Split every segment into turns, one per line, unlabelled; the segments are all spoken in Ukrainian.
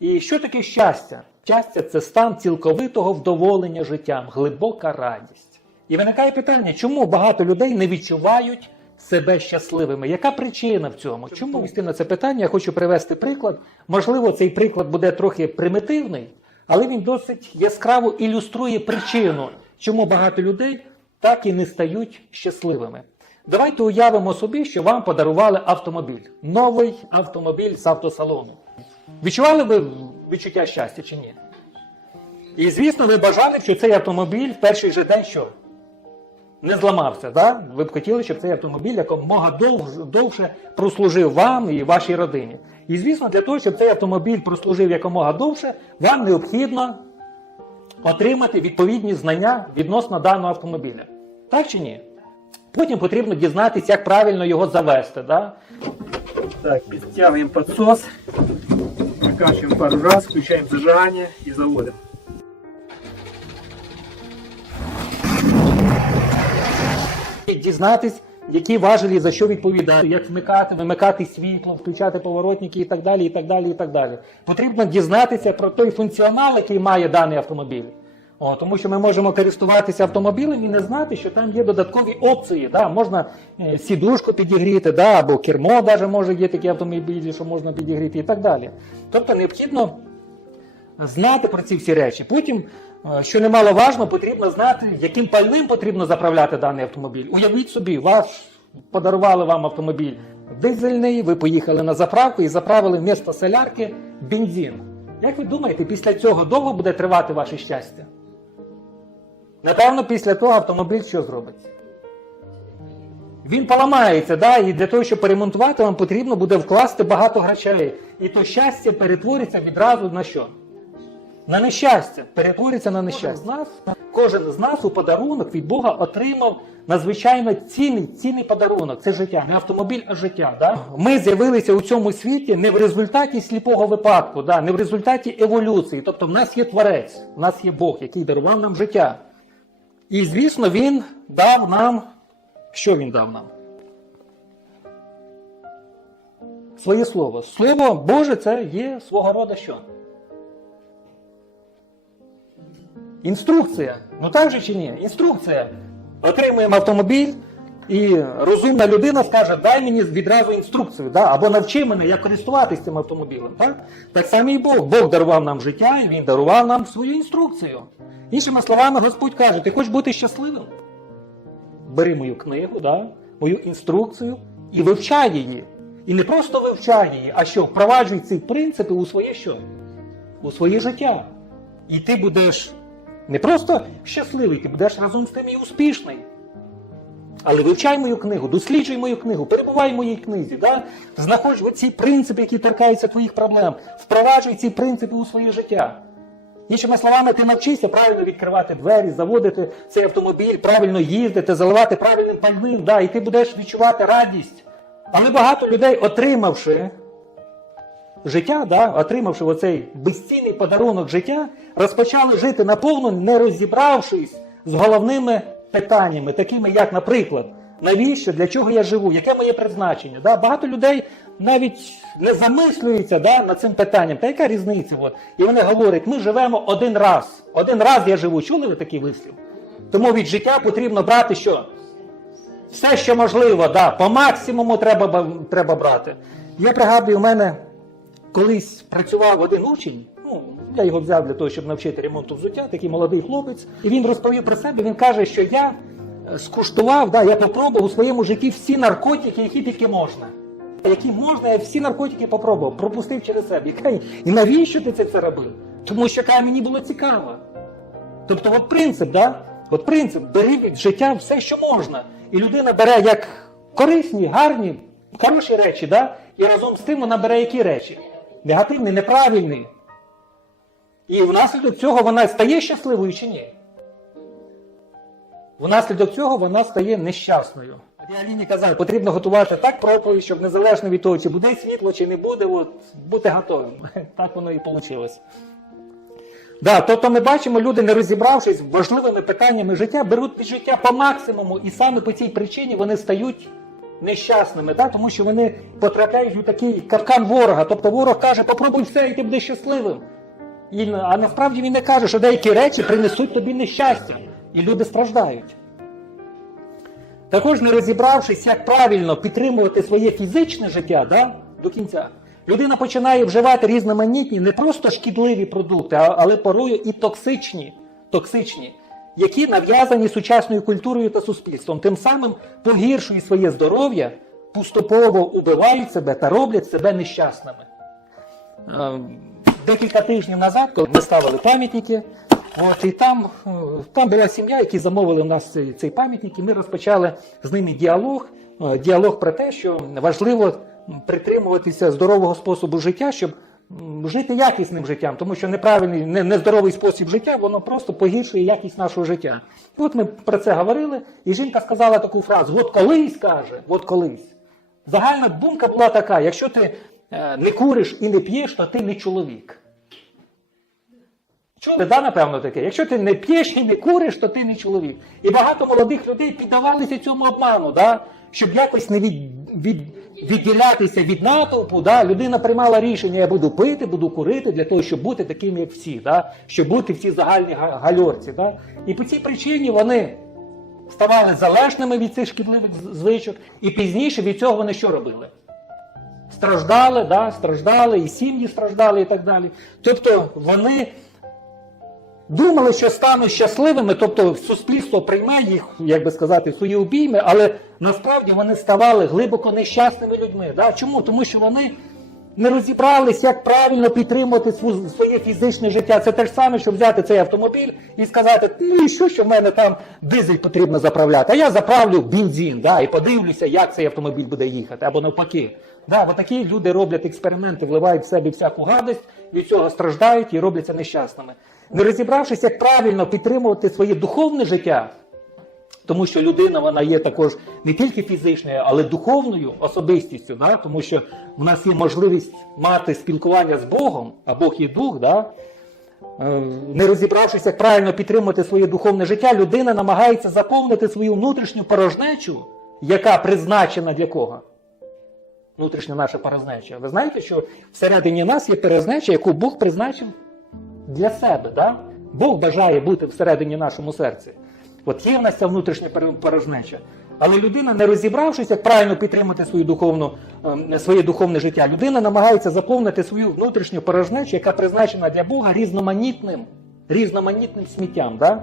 І що таке щастя? Щастя це стан цілковитого вдоволення життям, глибока радість. І виникає питання, чому багато людей не відчувають себе щасливими? Яка причина в цьому? Чому відповісти на це питання? Я хочу привести приклад. Можливо, цей приклад буде трохи примітивний, але він досить яскраво ілюструє причину, чому багато людей так і не стають щасливими. Давайте уявимо собі, що вам подарували автомобіль, новий автомобіль з автосалону. Відчували ви відчуття щастя чи ні? І звісно, ви бажали, щоб цей автомобіль в перший же день що? Не зламався. Да? Ви б хотіли, щоб цей автомобіль якомога довше прослужив вам і вашій родині. І звісно, для того, щоб цей автомобіль прослужив якомога довше, вам необхідно отримати відповідні знання відносно даного автомобіля. Так чи ні? Потім потрібно дізнатися, як правильно його завести. Да?
Так, підтягуємо підсос, прикачуємо пару раз, включаємо зажигання і заводимо.
Дізнатись, які важелі за що відповідають, як вмикати, вимикати світло, включати поворотники і так далі. і так далі, і так далі. Потрібно дізнатися про той функціонал, який має даний автомобіль. О, тому що ми можемо користуватися автомобілем і не знати, що там є додаткові опції. Да? Можна е, сідушку підігріти, да? або кермо даже може є такі автомобілі, що можна підігріти і так далі. Тобто необхідно знати про ці всі речі. Потім, е, що немало важно, потрібно знати, яким пальним потрібно заправляти даний автомобіль. Уявіть собі, ваш подарували вам автомобіль дизельний, ви поїхали на заправку і заправили вмісто солярки бензин. Як ви думаєте, після цього довго буде тривати ваше щастя? Напевно, після того автомобіль що зробить? Він поламається, да? і для того, щоб поремонтувати, вам потрібно буде вкласти багато грошей. І то щастя перетвориться відразу на що? На нещастя. Перетвориться на нещастя. Кожен з нас, кожен з нас у подарунок від Бога отримав надзвичайно цінний, цінний подарунок. Це життя. Не автомобіль, а життя. Да? Ми з'явилися у цьому світі не в результаті сліпого випадку, да? не в результаті еволюції. Тобто в нас є творець, в нас є Бог, який дарував нам життя. І, звісно, він дав нам. Що він дав нам? Своє слово. Слово Боже це є свого роду що? Інструкція. Ну так же чи ні? Інструкція. Отримуємо автомобіль, і розумна людина скаже, дай мені відразу інструкцію, да? або навчи мене, як користуватися цим автомобілем. Так? так само і Бог. Бог дарував нам життя, і Він дарував нам свою інструкцію. Іншими словами, Господь каже, ти хочеш бути щасливим? Бери мою книгу, да? мою інструкцію і вивчай її. І не просто вивчай її, а що впроваджуй ці принципи у своє що? У своє життя. І ти будеш не просто щасливий, ти будеш разом з тим і успішний. Але вивчай мою книгу, досліджуй мою книгу, перебувай в моїй книзі, да? знаходь ці принципи, які торкаються твоїх проблем, впроваджуй ці принципи у своє життя. Іншими словами, ти навчишся правильно відкривати двері, заводити цей автомобіль, правильно їздити, заливати правильним пальним, да, і ти будеш відчувати радість. Але багато людей, отримавши життя, да, отримавши оцей безцінний подарунок життя, розпочали жити наповну, не розібравшись з головними питаннями, такими як, наприклад, навіщо, для чого я живу, яке моє призначення. Да? Багато людей навіть не замислюються да, над цим питанням. Та яка різниця? От? І вони говорять, ми живемо один раз. Один раз я живу. Чули ви такий вислів? Тому від життя потрібно брати що? Все, що можливо, да, по максимуму треба, треба брати. Я пригадую, у мене колись працював один учень. Ну, я його взяв для того, щоб навчити ремонту взуття, такий молодий хлопець. І він розповів про себе. Він каже, що я е, скуштував, да, я попробував у своєму житті всі наркотики, які тільки можна. Які можна, я всі наркотики попробував, пропустив через себе. І навіщо ти це все робив? Тому що каже, мені було цікаво. Тобто, от принцип, да? От принцип, бери від життя все, що можна. І людина бере як корисні, гарні, хороші речі, да? і разом з тим вона бере які речі? Негативні, неправильні. І внаслідок цього вона стає щасливою чи ні? Внаслідок цього вона стає нещасною. Я Аліні казав, потрібно готувати так проповідь, щоб незалежно від того, чи буде світло, чи не буде, от, бути готовим. Так воно і вийшло. Да, тобто ми бачимо, люди, не розібравшись з важливими питаннями життя, беруть під життя по максимуму, і саме по цій причині вони стають нещасними, да? тому що вони потрапляють у такий капкан ворога. Тобто ворог каже, попробуй все, і ти будеш щасливим. І, а насправді він не каже, що деякі речі принесуть тобі нещастя, і люди страждають. Також не розібравшись, як правильно підтримувати своє фізичне життя да, до кінця, людина починає вживати різноманітні, не просто шкідливі продукти, але порою і токсичні, токсичні, які нав'язані сучасною культурою та суспільством, тим самим погіршують своє здоров'я, поступово убивають себе та роблять себе нещасними. Е, Декілька тижнів назад, коли ми ставили пам'ятники, от, і там, е, там була сім'я, які замовили в нас цей, цей пам'ятник, і ми розпочали з ними діалог. е, Діалог про те, що важливо притримуватися здорового способу життя, щоб жити якісним життям, тому що неправильний, не- нездоровий спосіб життя, воно просто погіршує якість нашого життя. І от ми про це говорили, і жінка сказала таку фразу: от колись каже, от колись. Загальна думка була така: якщо ти е, не куриш і не п'єш, то ти не чоловік. Чули, да, напевно, таке? Якщо ти не п'єш і не куриш, то ти не чоловік. І багато молодих людей піддавалися цьому обману, да? щоб якось не від, від, відділятися від натовпу. Да? Людина приймала рішення, я буду пити, буду курити для того, щоб бути таким, як всі, да? щоб бути в цій загальній гальорці. Да? І по цій причині вони ставали залежними від цих шкідливих звичок, і пізніше від цього вони що робили? Страждали, да, страждали, і сім'ї страждали, і так далі. Тобто вони думали, що стануть щасливими, тобто суспільство прийме їх, як би сказати, свої обійми, але насправді вони ставали глибоко нещасними людьми. Да? Чому? Тому що вони не розібрались, як правильно підтримувати своє фізичне життя. Це те ж саме, щоб взяти цей автомобіль і сказати, ну і що, що в мене там дизель потрібно заправляти, а я заправлю бензин, да, і подивлюся, як цей автомобіль буде їхати, або навпаки. Да, бо такі люди роблять експерименти, вливають в себе всяку гадость, від цього страждають і робляться нещасними. Не розібравшись, як правильно підтримувати своє духовне життя, тому що людина вона є також не тільки фізичною, але духовною особистістю, да? тому що в нас є можливість мати спілкування з Богом, а Бог є дух. Да? Е, Не розібравшись, як правильно підтримувати своє духовне життя, людина намагається заповнити свою внутрішню порожнечу, яка призначена для кого? Внутрішня наша порожнеча. Ви знаєте, що всередині нас є порожнеча, яку Бог призначив для себе. Да? Бог бажає бути всередині нашому серці. От є в нас ця внутрішня порожнеча. Але людина, не розібравшись, як правильно підтримати свою духовну, ем, своє духовне життя, людина намагається заповнити свою внутрішню порожнечу, яка призначена для Бога різноманітним, різноманітним сміттям. Да?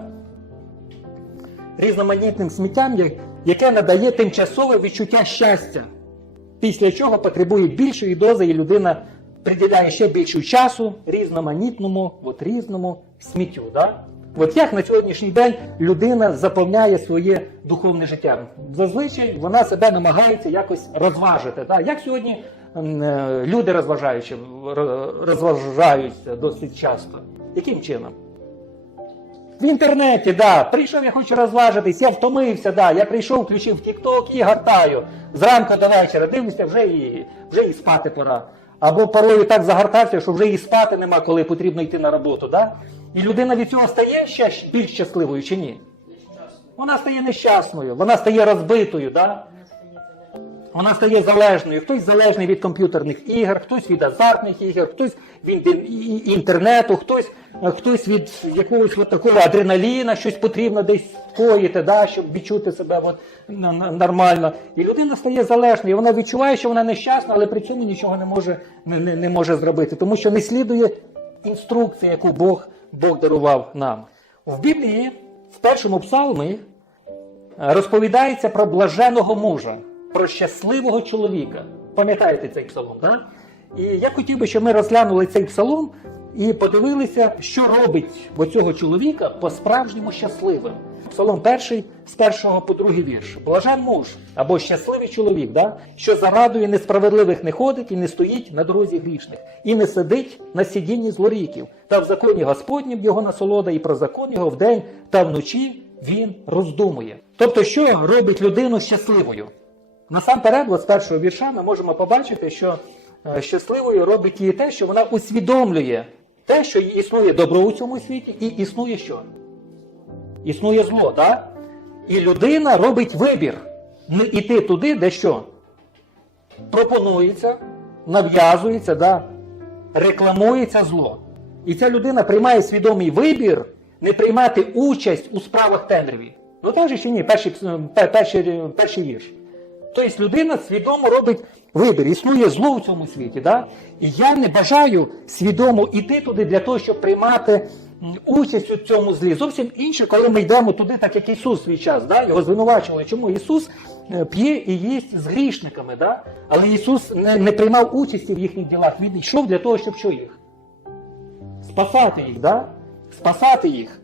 Різноманітним сміттям, яке надає тимчасове відчуття щастя, після чого потребує більшої дози, і людина приділяє ще більше часу різноманітному, от різному сміттю. Да? От як на сьогоднішній день людина заповняє своє духовне життя? Зазвичай вона себе намагається якось розважити. Да? Як сьогодні е, люди розважаючи, розважаються досить часто? Яким чином? В інтернеті, да. Прийшов, я хочу розважитись, я втомився, да. Я прийшов, включив TikTok і гартаю. Зранку до вечора дивлюся, вже і, вже і спати пора. Або порою так загортався, що вже і спати нема, коли потрібно йти на роботу. Да? І людина від цього стає ще більш щасливою чи ні? Вона стає нещасною, вона стає розбитою, да? Вона стає залежною. Хтось залежний від комп'ютерних ігор, хтось від азартних ігор, хтось від інтернету, хтось, хтось від якогось от такого адреналіна, щось потрібно десь коїти, да, щоб відчути себе от, нормально. І людина стає залежною. Вона відчуває, що вона нещасна, але при цьому нічого не може, не, не може зробити, тому що не слідує інструкції, яку Бог, Бог дарував нам. В Біблії, в першому псалмі, розповідається про блаженого мужа, про щасливого чоловіка. Пам'ятаєте цей псалом, так? І я хотів би, щоб ми розглянули цей псалом і подивилися, що робить оцього чоловіка по-справжньому щасливим. Псалом перший з першого по другий вірш. Блажен муж або щасливий чоловік, да? що зарадує несправедливих не ходить і не стоїть на дорозі грішних, і не сидить на сидінні злоріків, та в законі Господнім його насолода, і про закон його вдень та вночі він роздумує. Тобто, що робить людину щасливою? Насамперед, з першого вірша ми можемо побачити, що е, щасливою робить її те, що вона усвідомлює те, що існує добро у цьому світі, і існує що? Існує зло, так? І людина робить вибір. не йти туди, де що? Пропонується, нав'язується, да, рекламується зло. І ця людина приймає свідомий вибір не приймати участь у справах темряві. Ну так же чи ні, перший, перший, перший вірш. Тобто людина свідомо робить вибір, існує зло у цьому світі. Да? І я не бажаю свідомо йти туди для того, щоб приймати участь у цьому злі. Зовсім інше, коли ми йдемо туди, так як Ісус свій час, да? його звинувачували. Чому Ісус е, п'є і їсть з грішниками, да? але Ісус не, не приймав участі в їхніх ділах. Він йшов для того, щоб що їх? Спасати їх, да? спасати їх.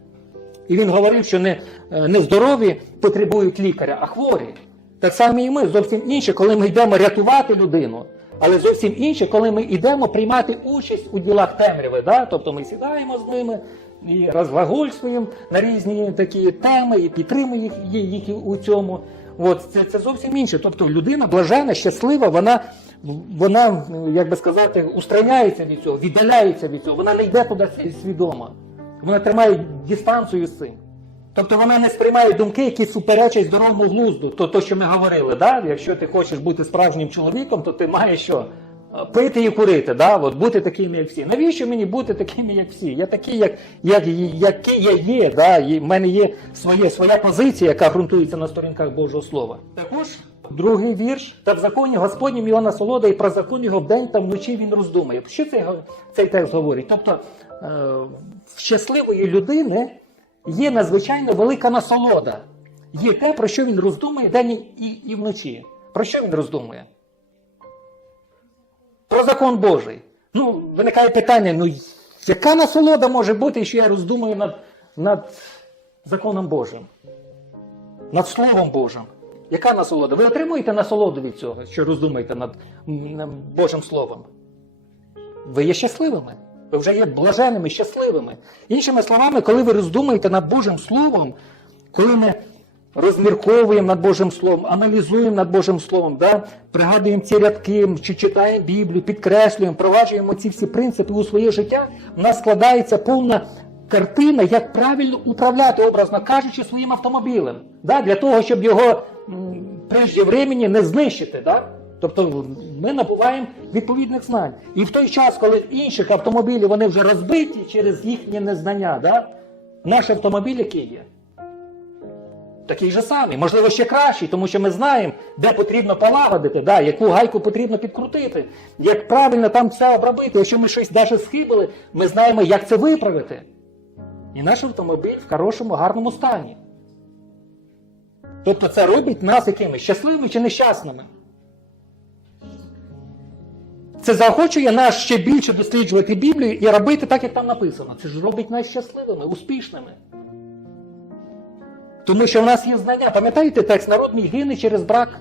І він говорив, що не, е, не здорові потребують лікаря, а хворі. Так само і ми зовсім інше, коли ми йдемо рятувати людину, але зовсім інше, коли ми йдемо приймати участь у ділах темряви. Да? Тобто ми сідаємо з ними і розглагольствуємо на різні такі теми і підтримуємо їх, їх, у цьому. От, це, це зовсім інше. Тобто людина блажена, щаслива, вона, вона, як би сказати, устраняється від цього, віддаляється від цього, вона не йде туди свідомо. Вона тримає дистанцію з цим. Тобто вона не сприймає думки, які суперечать здоровому глузду. То, то що ми говорили, да? якщо ти хочеш бути справжнім чоловіком, то ти маєш що? Е, Пити і курити, да? От, бути таким, як всі. Навіщо мені бути таким, як всі? Я такий, як, як, який я є. Да? І в мене є своє, своя позиція, яка ґрунтується на сторінках Божого Слова. Також другий вірш. Та в законі Господнім його насолода, і про закон його вдень та вночі він роздумає. Що цей, цей текст говорить? Тобто е, щасливої людини є надзвичайно велика насолода. Є те, про що він роздумує день і, і вночі. Про що він роздумує? Про закон Божий. Ну, виникає питання: ну яка насолода може бути, що я роздумую над, над законом Божим? Над Словом Божим? Яка насолода? Ви отримуєте насолоду від цього, що роздумуєте над Божим Словом? Ви є щасливими. Ви вже є блаженними, щасливими. Іншими словами, коли ви роздумуєте над Божим Словом, коли ми розмірковуємо над Божим Словом, аналізуємо над Божим Словом, да? пригадуємо ці рядки, чи читаємо Біблію, підкреслюємо, впроваджуємо ці всі принципи у своє життя, в нас складається повна картина, як правильно управляти, образно кажучи, своїм автомобілем. Да? Для того, щоб його прежде времени не знищити. Да? Тобто ми набуваємо відповідних знань. І в той час, коли інших автомобілів вони вже розбиті через їхнє незнання, да? наш автомобіль який є? Такий же самий, можливо, ще кращий, тому що ми знаємо, де потрібно полагодити, да, яку гайку потрібно підкрутити, як правильно там все обробити. Якщо ми щось навіть схибили, ми знаємо, як це виправити. І наш автомобіль в хорошому, гарному стані. Тобто це робить нас якими щасливими чи нещасними. Це заохочує нас ще більше досліджувати Біблію і робити так, як там написано. Це ж робить нас щасливими, успішними. Тому що в нас є знання. Пам'ятаєте текст народ мій гине через брак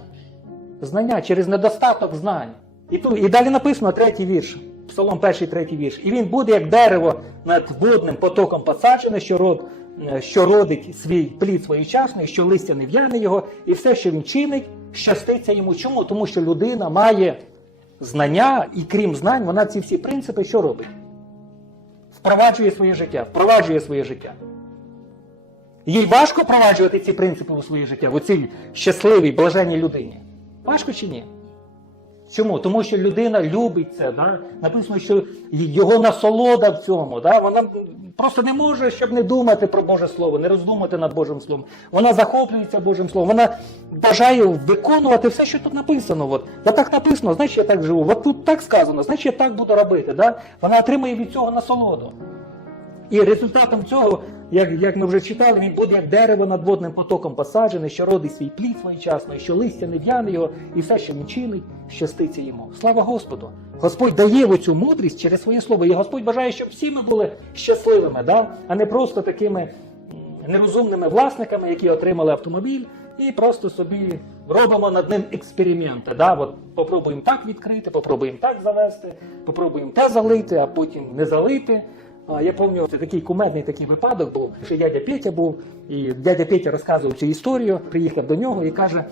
знання, через недостаток знань. І, тут, і далі написано третій вірш, Псалом перший, третій вірш. І він буде як дерево над водним потоком посаджене, що, род, е, що родить свій плід своєчасний, що листя не в'яне його, і все, що він чинить, щаститься йому. Чому? Тому що людина має знання, і крім знань, вона ці всі принципи що робить? Впроваджує своє життя, впроваджує своє життя. Їй важко впроваджувати ці принципи у своє життя, в цій щасливій, блаженній людині. Важко чи ні? Чому? Тому що людина любить це. Да? Написано, що його насолода в цьому. Да? Вона просто не може, щоб не думати про Боже Слово, не роздумати над Божим Словом. Вона захоплюється Божим Словом, вона бажає виконувати все, що тут написано. От. Та так написано, значить я так живу. От тут так сказано, значить я так буду робити. Да? Вона отримує від цього насолоду. І результатом цього, як, як ми вже читали, він буде як дерево над водним потоком посаджене, що родить свій плід своєчасно, і що листя не в'яне його, і все, що він чинить, щаститься йому. Слава Господу! Господь дає оцю мудрість через своє слово. І Господь бажає, щоб всі ми були щасливими, да? а не просто такими нерозумними власниками, які отримали автомобіль, і просто собі робимо над ним експерименти. Да? От попробуємо так відкрити, попробуємо так завести, попробуємо те залити, а потім не залити. А, Я пам'ятаю, такий кумедний такий випадок був, що дядя Петя був, і дядя Петя розказував цю історію, приїхав до нього і каже,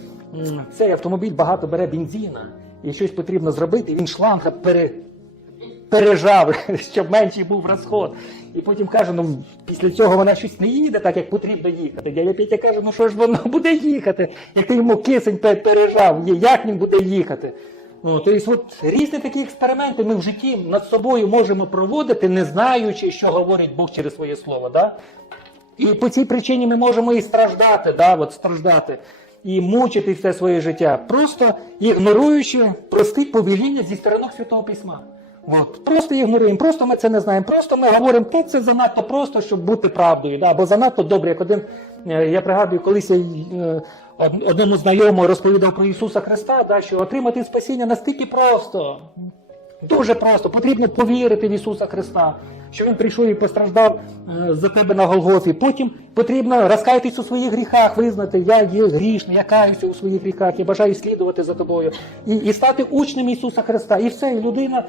цей автомобіль багато бере бензина, і щось потрібно зробити, він шланга пере... пережав, щоб менший був розход. І потім каже, ну після цього вона щось не їде так, як потрібно їхати. Дядя Петя каже, ну що ж воно буде їхати, як ти йому кисень пережав, як він буде їхати. Ну, тобто, от різні такі експерименти ми в житті над собою можемо проводити, не знаючи, що говорить Бог через своє слово. Да? І по цій причині ми можемо і страждати, да, от страждати, і мучити все своє життя, просто ігноруючи прості повеління зі сторінок Святого Письма. От. Просто ігноруємо, просто ми це не знаємо. Просто ми говоримо, та це занадто просто, щоб бути правдою, да, або занадто добре, як один. е, Я пригадую, колись я е, одному знайомому розповідав про Ісуса Христа, да, що отримати спасіння настільки просто. Дуже просто. Потрібно повірити в Ісуса Христа, що Він прийшов і постраждав е, за тебе на Голгофі. Потім потрібно розкаятись у своїх гріхах, визнати, я є грішний, я каюся у своїх гріхах, я бажаю слідувати за тобою. І, і стати учнем Ісуса Христа. І все, і людина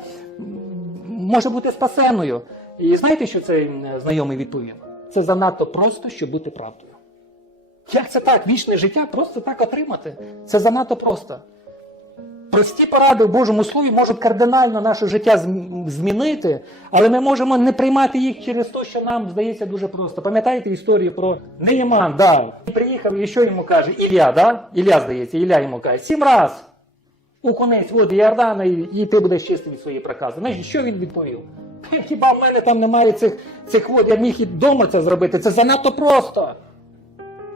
може бути спасеною. І знаєте, що цей знайомий відповів? Це занадто просто, щоб бути правдою. Як це так? Вічне життя просто так отримати? Це занадто просто. Прості поради в Божому Слові можуть кардинально наше життя змінити, але ми можемо не приймати їх через те, що нам здається дуже просто. Пам'ятаєте історію про Неєман, да. Приїхав і що йому каже? Ілля, да? Ілля, здається, Ілля йому каже, сім раз окунець води Йордана, і, ти будеш чистий від своєї прокази. Знаєш, що він відповів? Хіба в мене там немає цих, цих вод, я міг і вдома це зробити? Це занадто просто.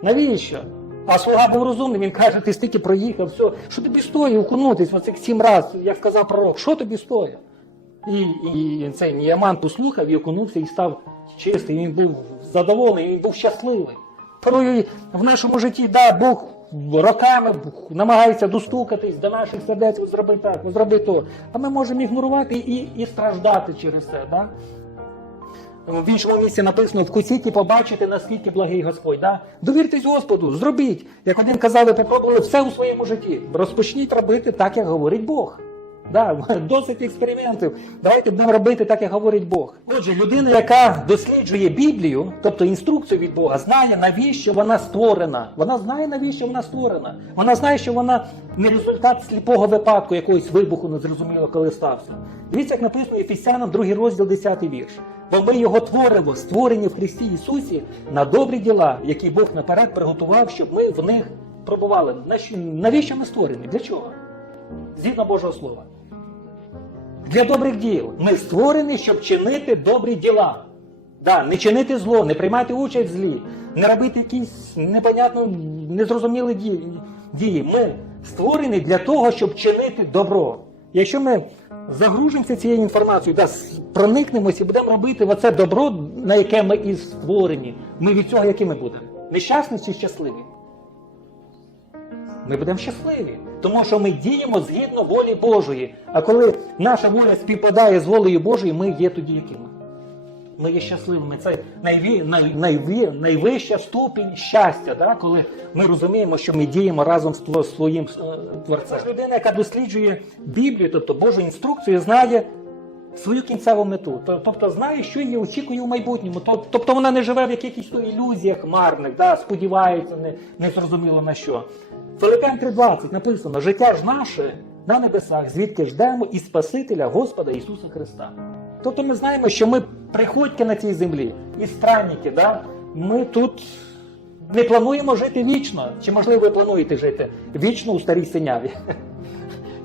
Навіщо? А слуга був розумний, він каже, ти стільки проїхав, все, що тобі стоїть окунутись оцих сім разів, як сказав пророк, що тобі стоїть? І, і цей Ніаман послухав і окунувся і став чистий, він був задоволений, він був щасливий. Порою в нашому житті, да, Бог роками намагається достукатись до наших сердець, зроби так, зроби то. А ми можемо ігнорувати і, і страждати через це. Да? В іншому місці написано вкусіть і побачите, наскільки благий Господь. Да? Довіртесь Господу, зробіть. Як один казав, попробували все у своєму житті. Розпочніть робити так, як говорить Бог. Да, досить експериментів. Давайте будемо робити так, як говорить Бог. Отже, людина, яка досліджує Біблію, тобто інструкцію від Бога, знає, навіщо вона створена. Вона знає, навіщо вона створена. Вона знає, що вона не результат сліпого випадку, якогось вибуху незрозуміло, коли стався. Дивіться, як написано Ефесянам, другий розділ, 10 вірш. Бо ми його творимо, створені в Христі Ісусі на добрі діла, які Бог наперед приготував, щоб ми в них пробували. Навіщо ми створені? Для чого? Згідно Божого Слова. Для добрих діл. Ми створені, щоб чинити добрі діла. Да, не чинити зло, не приймати участь в злі, не робити якісь непонятно, незрозумілі дії. Ми створені для того, щоб чинити добро. Якщо ми загружимося цією інформацією, да, проникнемося і будемо робити оце добро, на яке ми і створені, ми від цього якими будемо? Нещасні чи щасливі? Ми будемо щасливі, тому що ми діємо згідно волі Божої. А коли наша воля співпадає з волею Божою, ми є тоді якими? Ми є щасливими. Це найві, най, найві, найвища ступінь щастя, да? коли ми розуміємо, що ми діємо разом з своїм е, творцем. Людина, яка досліджує Біблію, тобто Божу інструкцію, знає свою кінцеву мету. Тобто знає, що її очікує в майбутньому. Тобто вона не живе в якихось ілюзіях марних, да? сподівається, не, не зрозуміло на що. Филипян 3.20 написано: життя ж наше на небесах, звідки ждемо і Спасителя Господа Ісуса Христа. Тобто ми знаємо, що ми приходьки на цій землі, і странники, да? ми тут не плануємо жити вічно. Чи можливо ви плануєте жити вічно у старій синяві?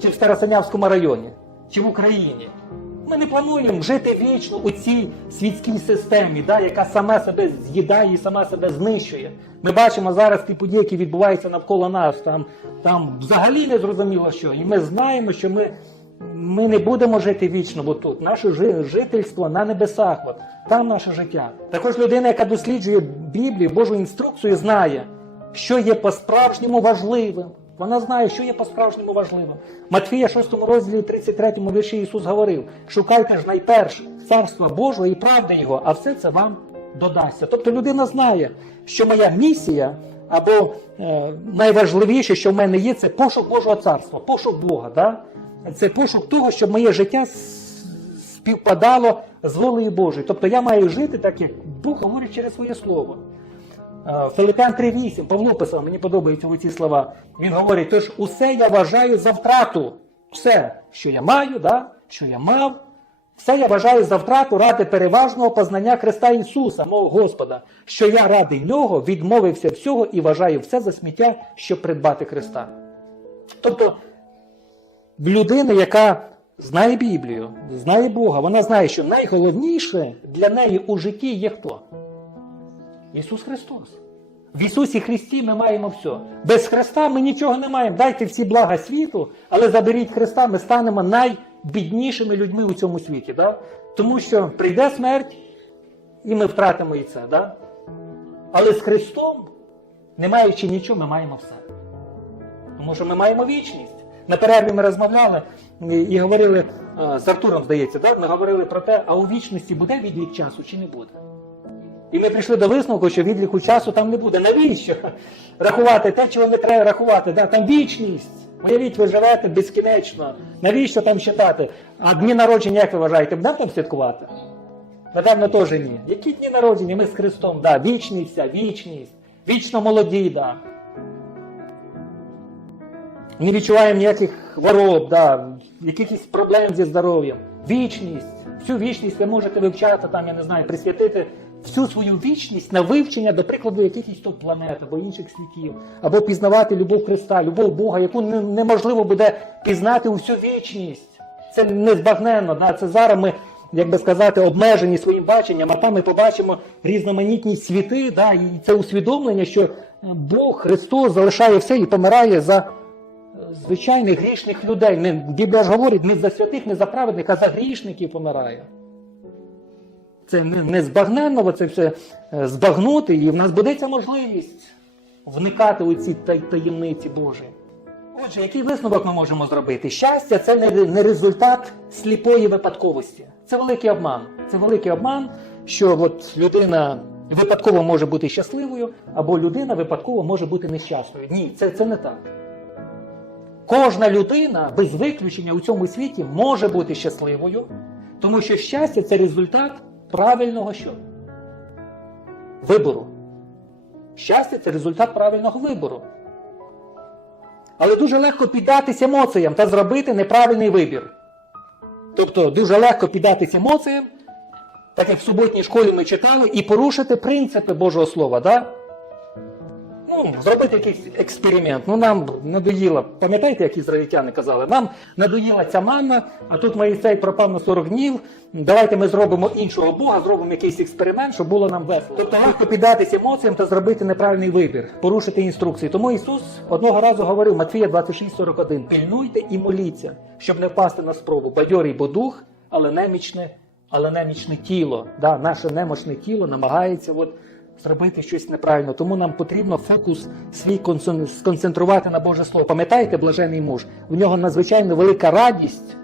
Чи в Старосинявському районі, чи в Україні? Ми не плануємо жити вічно у цій світській системі, да, яка сама себе з'їдає і сама себе знищує. Ми бачимо зараз ті події, які відбуваються навколо нас. Там, там взагалі не зрозуміло що. І ми знаємо, що ми, ми не будемо жити вічно, бо тут наше жительство на небесах. От, там наше життя. Також людина, яка досліджує Біблію, Божу інструкцію, знає, що є по-справжньому важливим. Вона знає, що є по-справжньому важливим. Матфія 6 розділі 33 вірші Ісус говорив: шукайте ж найперше царства Божого і правди Його, а все це вам додасться. Тобто людина знає, що моя місія або е, найважливіше, що в мене є, це пошук Божого царства, пошук Бога. Да? Це пошук того, щоб моє життя співпадало з волею Божою. Тобто я маю жити так, як Бог говорить через своє слово. Е, Филипян 3.8, Павло писав, мені подобаються ці слова. Він говорить, тож усе я вважаю за втрату. Все, що я маю, да? що я мав, Все я вважаю за втрату ради переважного познання Христа Ісуса, мого Господа, що я ради нього відмовився всього і вважаю все за сміття, щоб придбати Христа. Тобто, в людини, яка знає Біблію, знає Бога, вона знає, що найголовніше для неї у житті є хто? Ісус Христос. В Ісусі Христі ми маємо все. Без Христа ми нічого не маємо. Дайте всі блага світу, але заберіть Христа, ми станемо найбіднішими людьми у цьому світі. Да? Тому що прийде смерть, і ми втратимо і це. Да? Але з Христом, не маючи нічого, ми маємо все. Тому що ми маємо вічність. На перерві ми розмовляли і говорили е, з Артуром, здається, да? ми говорили про те, а у вічності буде відлік часу чи не буде. І ми прийшли до висновку, що відліку часу там не буде. Навіщо рахувати те, чого не треба рахувати? Да, там вічність. Уявіть, ви живете безкінечно. Навіщо там читати? А дні народження, як ви вважаєте, будемо там святкувати? Напевно, теж ні. Які дні народження? Ми з Христом, да, вічність, вся, вічність. Вічно молоді, да. Не відчуваємо ніяких хвороб, да, якихось проблем зі здоров'ям. Вічність. Всю вічність ви можете вивчати, там, я не знаю, присвятити всю свою вічність на вивчення, до прикладу, якихось тут планет або інших світів, або пізнавати любов Христа, любов Бога, яку неможливо буде пізнати у всю вічність. Це незбагненно. Да? Це зараз ми, як би сказати, обмежені своїм баченням, а там ми побачимо різноманітні світи, да? і це усвідомлення, що е, Бог Христос залишає все і помирає за е, звичайних грішних людей. Біблія ж говорить, не за святих, не за праведних, а за грішників помирає. Це не, не збагненно це все е, збагнути, і в нас буде ця можливість вникати у ці таємниці Божі. Отже, який висновок ми можемо зробити? Щастя це не результат сліпої випадковості. Це великий обман. Це великий обман, що от людина випадково може бути щасливою, або людина випадково може бути нещасною. Ні, це, це не так. Кожна людина без виключення у цьому світі може бути щасливою, тому що щастя це результат правильного що? Вибору. Щастя це результат правильного вибору. Але дуже легко піддатися емоціям та зробити неправильний вибір. Тобто дуже легко піддатися емоціям, так як в суботній школі ми читали, і порушити принципи Божого Слова. Да? Ну, зробити якийсь експеримент. Ну нам надоїло. Пам'ятаєте, як ізраїльтяни казали? Нам надоїла ця манна, а тут Моїсей пропав на 40 днів. Давайте ми зробимо іншого Бога, зробимо якийсь експеримент, щоб було нам весело. Тобто легко піддатися емоціям та зробити неправильний вибір, порушити інструкції. Тому Ісус одного разу говорив Матвія 26,41 Пильнуйте і моліться, щоб не впасти на спробу. Бадьорий бо дух, але немічне, але немічне тіло. Да, наше немощне тіло намагається от зробити щось неправильно. Тому нам потрібно фокус свій концен- сконцентрувати на Боже Слово. Пам'ятаєте, блажений муж? В нього надзвичайно велика радість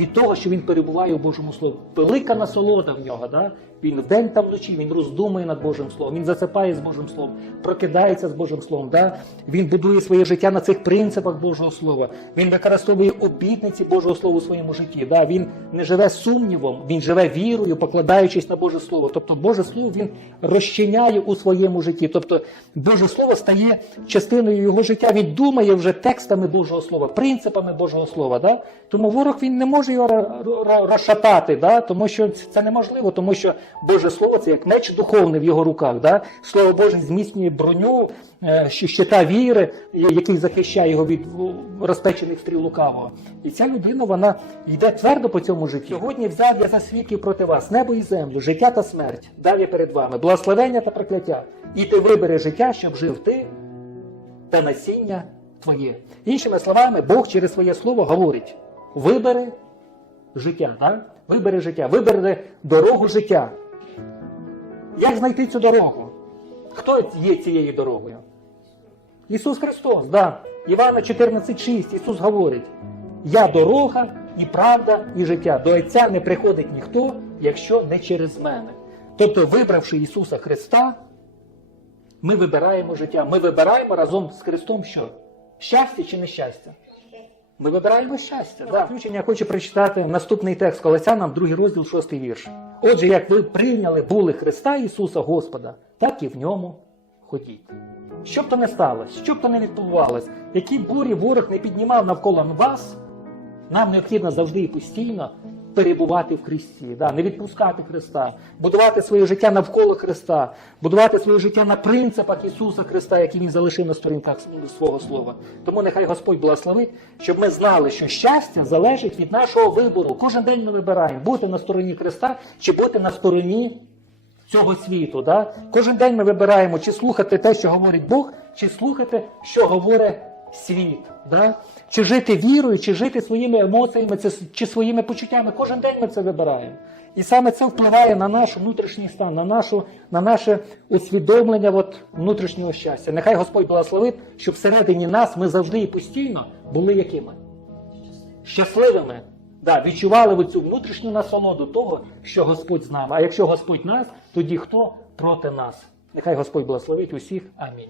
від того, що він перебуває у Божому Слові. Велика насолода в нього. Да? Він вдень та вночі, він роздумує над Божим Словом, він засипає з Божим Словом, прокидається з Божим Словом. Да? Він будує своє життя на цих принципах Божого Слова. Він використовує обітниці Божого Слова у своєму житті. Да? Він не живе сумнівом, він живе вірою, покладаючись на Боже Слово. Тобто Боже Слово він розчиняє у своєму житті. Тобто Боже Слово стає частиною його життя. Він думає вже текстами Божого Слова, принципами Божого Слова. Да? Тому ворог він не може його розшатати, да? тому що це неможливо, тому що Боже Слово це як меч духовний в його руках. Да? Слово Боже зміцнює броню, е, щита віри, який захищає його від розпечених стріл лукавого. І ця людина вона йде твердо по цьому житті. Сьогодні взяв я за свідків проти вас небо і землю, життя та смерть. Дав я перед вами благословення та прокляття. І ти вибери життя, щоб жив ти та насіння твоє. Іншими словами, Бог через своє слово говорить: вибери життя, так? Вибери життя, вибери дорогу життя. Як знайти цю дорогу? Хто є цією дорогою? Ісус Христос, да. Івана 14,6 Ісус говорить: Я дорога і правда, і життя. До Отця не приходить ніхто, якщо не через мене. Тобто, вибравши Ісуса Христа, ми вибираємо життя. Ми вибираємо разом з Христом що? Щастя чи нещастя? Ми вибираємо щастя. Да. Включення я хочу прочитати наступний текст Колосянам, другий розділ, шостий вірш. Отже, як ви прийняли були Христа Ісуса Господа, так і в ньому ходіть. Що б то не сталося, що б то не відбувалось, які бурі ворог не піднімав навколо вас, нам необхідно завжди і постійно перебувати в Христі, да, не відпускати Христа, будувати своє життя навколо Христа, будувати своє життя на принципах Ісуса Христа, які Він залишив на сторінках свого слова. Тому нехай Господь благословить, щоб ми знали, що щастя залежить від нашого вибору. Кожен день ми вибираємо бути на стороні Христа чи бути на стороні цього світу. Да? Кожен день ми вибираємо, чи слухати те, що говорить Бог, чи слухати, що говорить світ. Да? Чи жити вірою, чи жити своїми емоціями, чи своїми почуттями. Кожен день ми це вибираємо. І саме це впливає на наш внутрішній стан, на, нашу, на наше усвідомлення от, внутрішнього щастя. Нехай Господь благословить, щоб всередині нас ми завжди і постійно були якими? щасливими, да, відчували цю внутрішню насолоду того, що Господь з нами. А якщо Господь нас, тоді хто проти нас? Нехай Господь благословить усіх. Амінь.